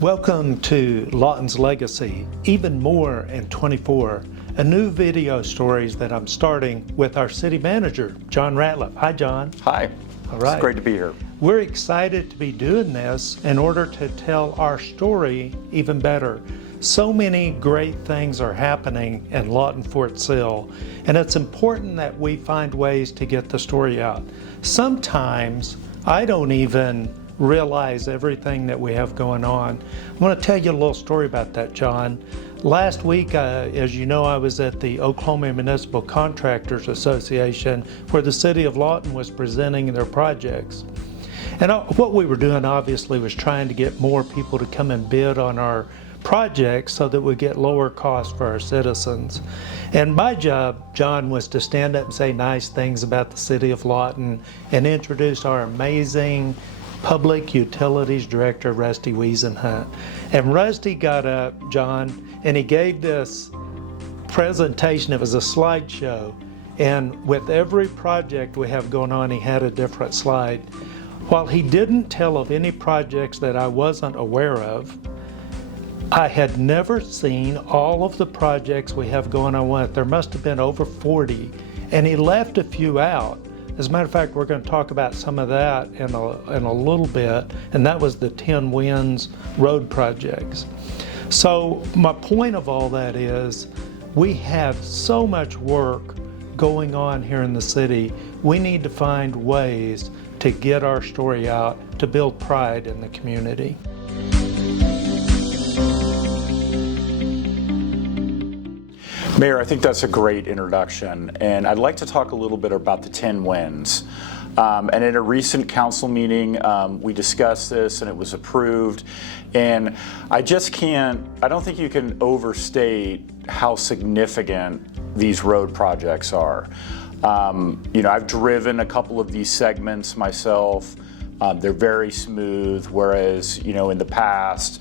Welcome to Lawton's Legacy, Even More in 24, a new video stories that I'm starting with our city manager, John Ratliff. Hi, John. Hi. All right. It's great to be here. We're excited to be doing this in order to tell our story even better. So many great things are happening in Lawton Fort Sill, and it's important that we find ways to get the story out. Sometimes I don't even realize everything that we have going on. I want to tell you a little story about that, John. Last week, as you know, I was at the Oklahoma Municipal Contractors Association where the City of Lawton was presenting their projects. And what we were doing obviously was trying to get more people to come and bid on our projects so that we get lower costs for our citizens. And my job, John, was to stand up and say nice things about the City of Lawton and introduce our amazing Public Utilities Director, Rusty Wiesenhunt. And Rusty got up, John, and he gave this presentation. It was a slideshow. And with every project we have going on, he had a different slide. While he didn't tell of any projects that I wasn't aware of, I had never seen all of the projects we have going on. There must have been over 40, and he left a few out. As a matter of fact, we're going to talk about some of that in a little bit, and that was the 10 Winds road projects. So my point of all that is we have so much work going on here in the city. We need to find ways to get our story out, to build pride in the community. Mayor, I think that's a great introduction, and I'd like to talk a little bit about the 10 Winds. And in a recent council meeting, we discussed this and it was approved. And I don't think you can overstate how significant these road projects are. I've driven a couple of these segments myself. They're very smooth, whereas, in the past,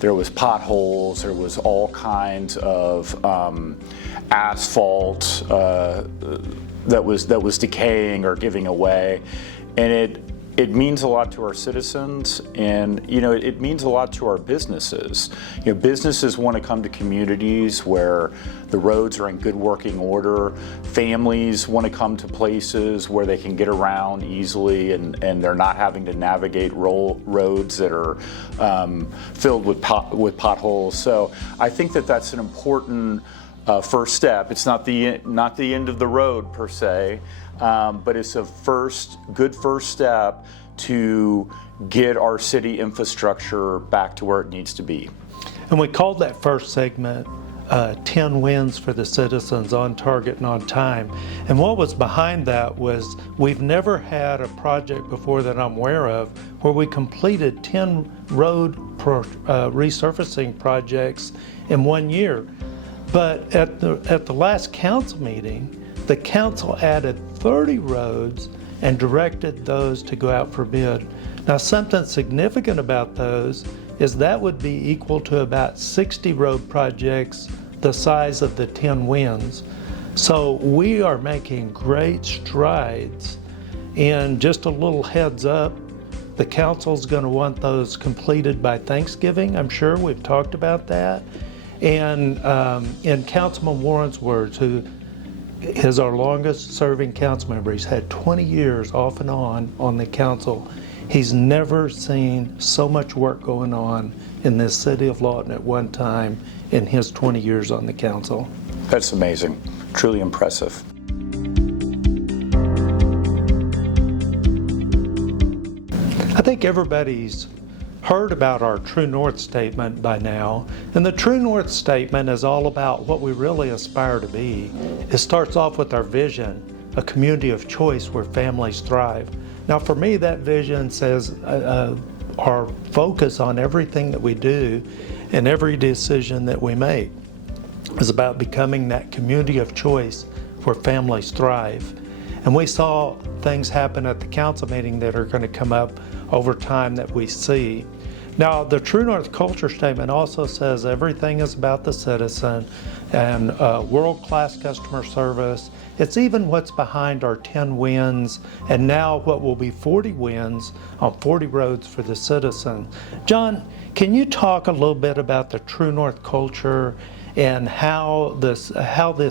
there was potholes, there was all kinds of asphalt that was decaying or giving away, and it means a lot to our citizens, and it means a lot to our businesses. Businesses want to come to communities where the roads are in good working order. Families want to come to places where they can get around easily and they're not having to navigate roads that are filled with potholes. So I think that that's an important first step. It's not the end of the road per se, but it's a good first step to get our city infrastructure back to where it needs to be. And we called that first segment 10 Wins for the Citizens, on target and on time. And what was behind that was we've never had a project before that I'm aware of where we completed 10 road resurfacing projects in 1 year. But at the last council meeting, the council added 30 roads and directed those to go out for bid. Now, something significant about those is that would be equal to about 60 road projects the size of the 10 Winds. So we are making great strides. And just a little heads up, the council's going to want those completed by Thanksgiving. I'm sure we've talked about that. And in Councilman Warren's words, who is our longest serving council member, he's had 20 years off and on the council. He's never seen so much work going on in this City of Lawton at one time in his 20 years on the council. That's amazing. Truly impressive. I think everybody's heard about our True North statement by now. And the True North statement is all about what we really aspire to be. It starts off with our vision, a community of choice where families thrive. Now for me, that vision says our focus on everything that we do and every decision that we make is about becoming that community of choice where families thrive. And we saw things happen at the council meeting that are going to come up over time that we see. Now, the True North culture statement also says everything is about the citizen and world-class customer service. It's even what's behind our 10 wins and now what will be 40 wins on 40 roads for the citizen. John, can you talk a little bit about the True North culture and how this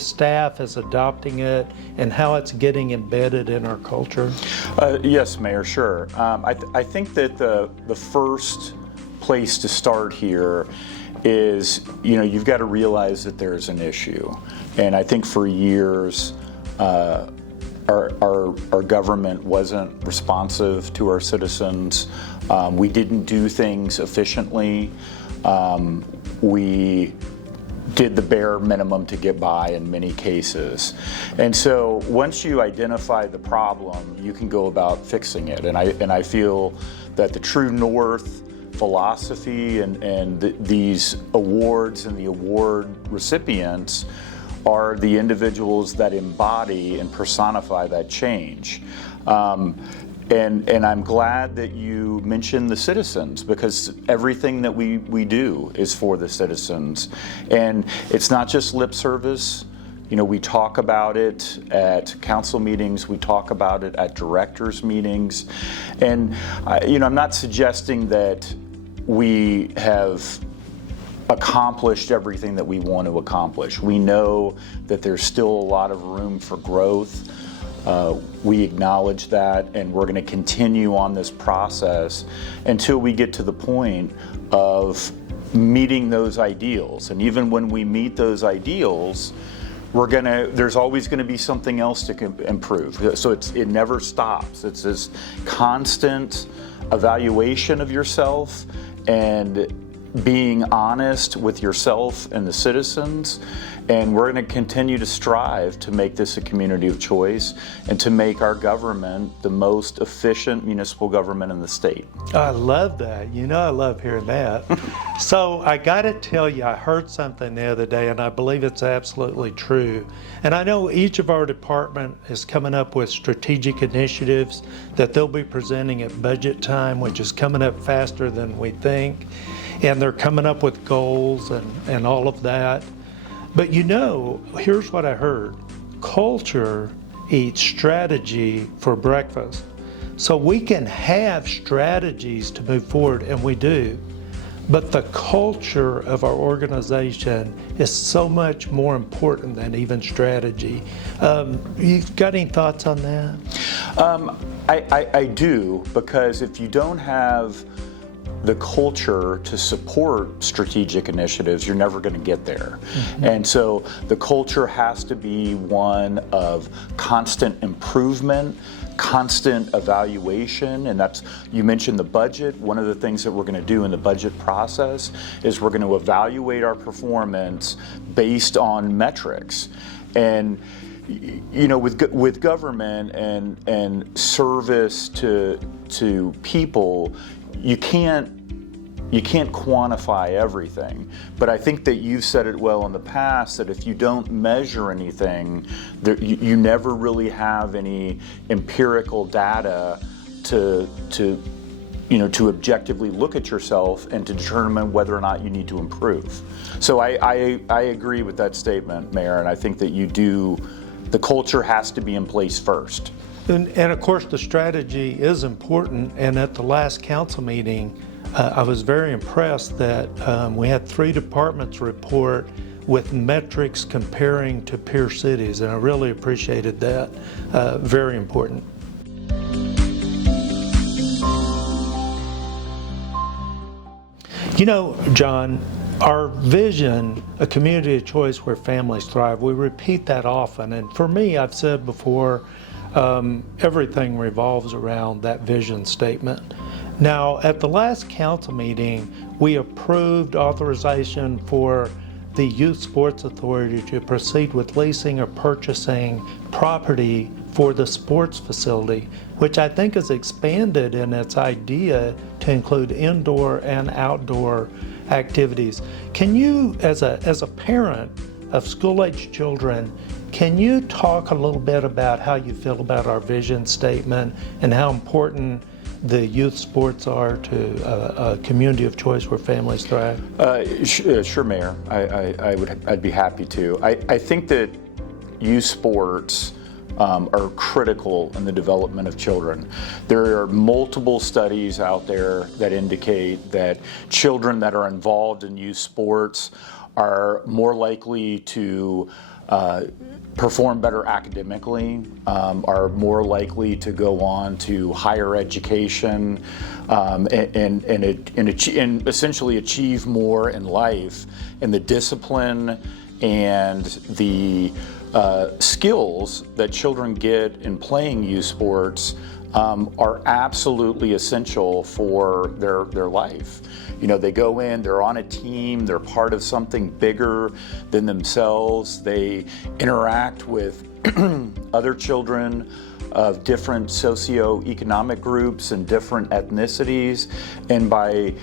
staff is adopting it and how it's getting embedded in our culture? Yes, Mayor, sure. I think that the first place to start here is, you've got to realize that there's an issue. And I think for years, our government wasn't responsive to our citizens. We didn't do things efficiently. We did the bare minimum to get by in many cases. And so once you identify the problem, you can go about fixing it. And I feel that the True North philosophy and these awards and the award recipients are the individuals that embody and personify that change. And I'm glad that you mentioned the citizens, because everything that we do is for the citizens. And it's not just lip service. We talk about it at council meetings, we talk about it at directors meetings. And I'm not suggesting that we have accomplished everything that we want to accomplish. We know that there's still a lot of room for growth. We acknowledge that, and we're going to continue on this process until we get to the point of meeting those ideals. And even when we meet those ideals, there's always going to be something else to improve. So it never stops. It's this constant evaluation of yourself and being honest with yourself and the citizens. And we're going to continue to strive to make this a community of choice and to make our government the most efficient municipal government in the state. I love that. I love hearing that. So I got to tell you, I heard something the other day, and I believe it's absolutely true. And I know each of our department is coming up with strategic initiatives that they'll be presenting at budget time, which is coming up faster than we think. And they're coming up with goals and all of that. But here's what I heard. Culture eats strategy for breakfast. So we can have strategies to move forward, and we do. But the culture of our organization is so much more important than even strategy. You've got any thoughts on that? I do, because if you don't have the culture to support strategic initiatives, you're never going to get there. Mm-hmm. And so the culture has to be one of constant improvement, constant evaluation, and you mentioned the budget. One of the things that we're going to do in the budget process is we're going to evaluate our performance based on metrics. And with government and service to people, you can't quantify everything. But I think that you've said it well in the past, that if you don't measure anything, you never really have any empirical data to objectively look at yourself and to determine whether or not you need to improve. So I agree with that statement, Mayor, and I think that the culture has to be in place first. And of course, the strategy is important. And at the last council meeting, I was very impressed that we had 3 departments report with metrics comparing to peer cities, and I really appreciated that. Very important. John, our vision, a community of choice where families thrive, we repeat that often. And for me, I've said before, everything revolves around that vision statement. Now, at the last council meeting, we approved authorization for the Youth Sports Authority to proceed with leasing or purchasing property for the sports facility, which I think is expanded in its idea to include indoor and outdoor activities. Can you, as a parent of school-aged children, can you talk a little bit about how you feel about our vision statement and how important the youth sports are to a community of choice where families thrive? Sure, Mayor. I'd be happy to. I think that youth sports are critical in the development of children. There are multiple studies out there that indicate that children that are involved in youth sports are more likely to perform better academically, are more likely to go on to higher education, and essentially achieve more in life. And the discipline and the skills that children get in playing youth sports are absolutely essential for their life. You know, they go in, they're on a team, they're part of something bigger than themselves. They interact with other children of different socioeconomic groups and different ethnicities. And by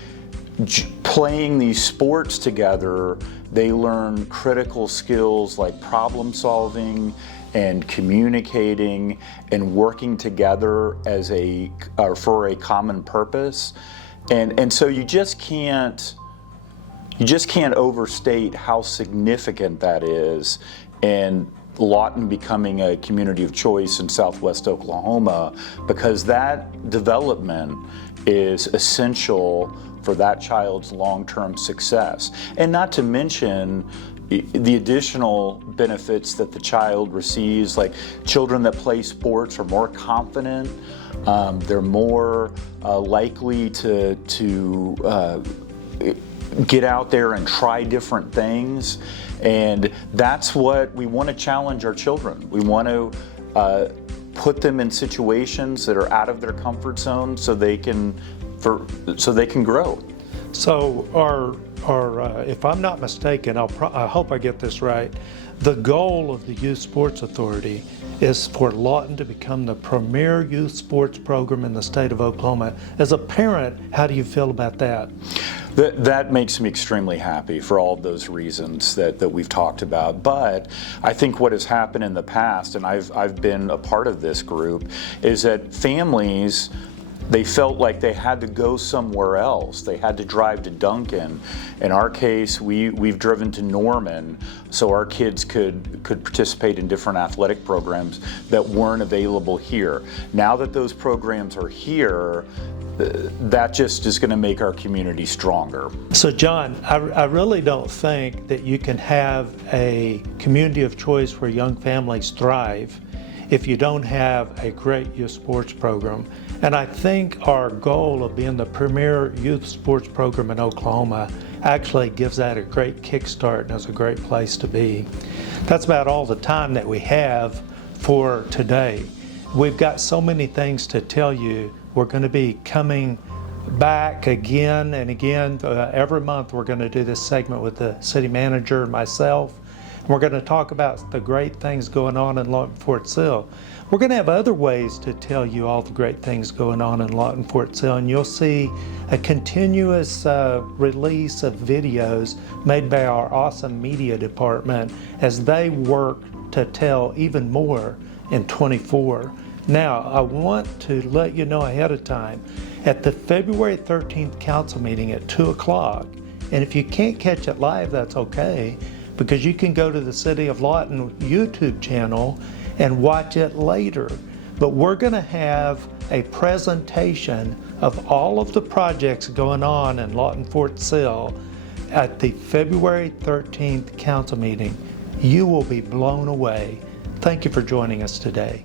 playing these sports together, they learn critical skills like problem solving and communicating and working together as for a common purpose. And so you just can't overstate how significant that is in Lawton becoming a community of choice in Southwest Oklahoma, because that development is essential for that child's long-term success. And not to mention the additional benefits that the child receives, like children that play sports are more confident, they're more likely to get out there and try different things. And that's what we want to challenge our children. We want to put them in situations that are out of their comfort zone so they can grow. So if I'm not mistaken, I hope I get this right, the goal of the Youth Sports Authority is for Lawton to become the premier youth sports program in the state of Oklahoma. As a parent, how do you feel about that? That makes me extremely happy for all of those reasons that we've talked about. But I think what has happened in the past, and I've been a part of this group, is that families, they felt like they had to go somewhere else. They had to drive to Duncan. In our case, we've driven to Norman so our kids could participate in different athletic programs that weren't available here. Now that those programs are here, that just is going to make our community stronger. So John, I really don't think that you can have a community of choice where young families thrive if you don't have a great youth sports program. And I think our goal of being the premier youth sports program in Oklahoma actually gives that a great kickstart and is a great place to be. That's about all the time that we have for today. We've got so many things to tell you. We're going to be coming back again and again. Every month we're going to do this segment with the city manager and myself. And we're going to talk about the great things going on in Lawton Fort Sill. We're going to have other ways to tell you all the great things going on in Lawton Fort Sill, and you'll see a continuous release of videos made by our awesome media department as they work to tell even more in 24. Now, I want to let you know ahead of time, at the February 13th council meeting at 2 o'clock, and if you can't catch it live, that's okay, because you can go to the City of Lawton YouTube channel and watch it later. But we're going to have a presentation of all of the projects going on in Lawton Fort Sill at the February 13th council meeting. You will be blown away. Thank you for joining us today.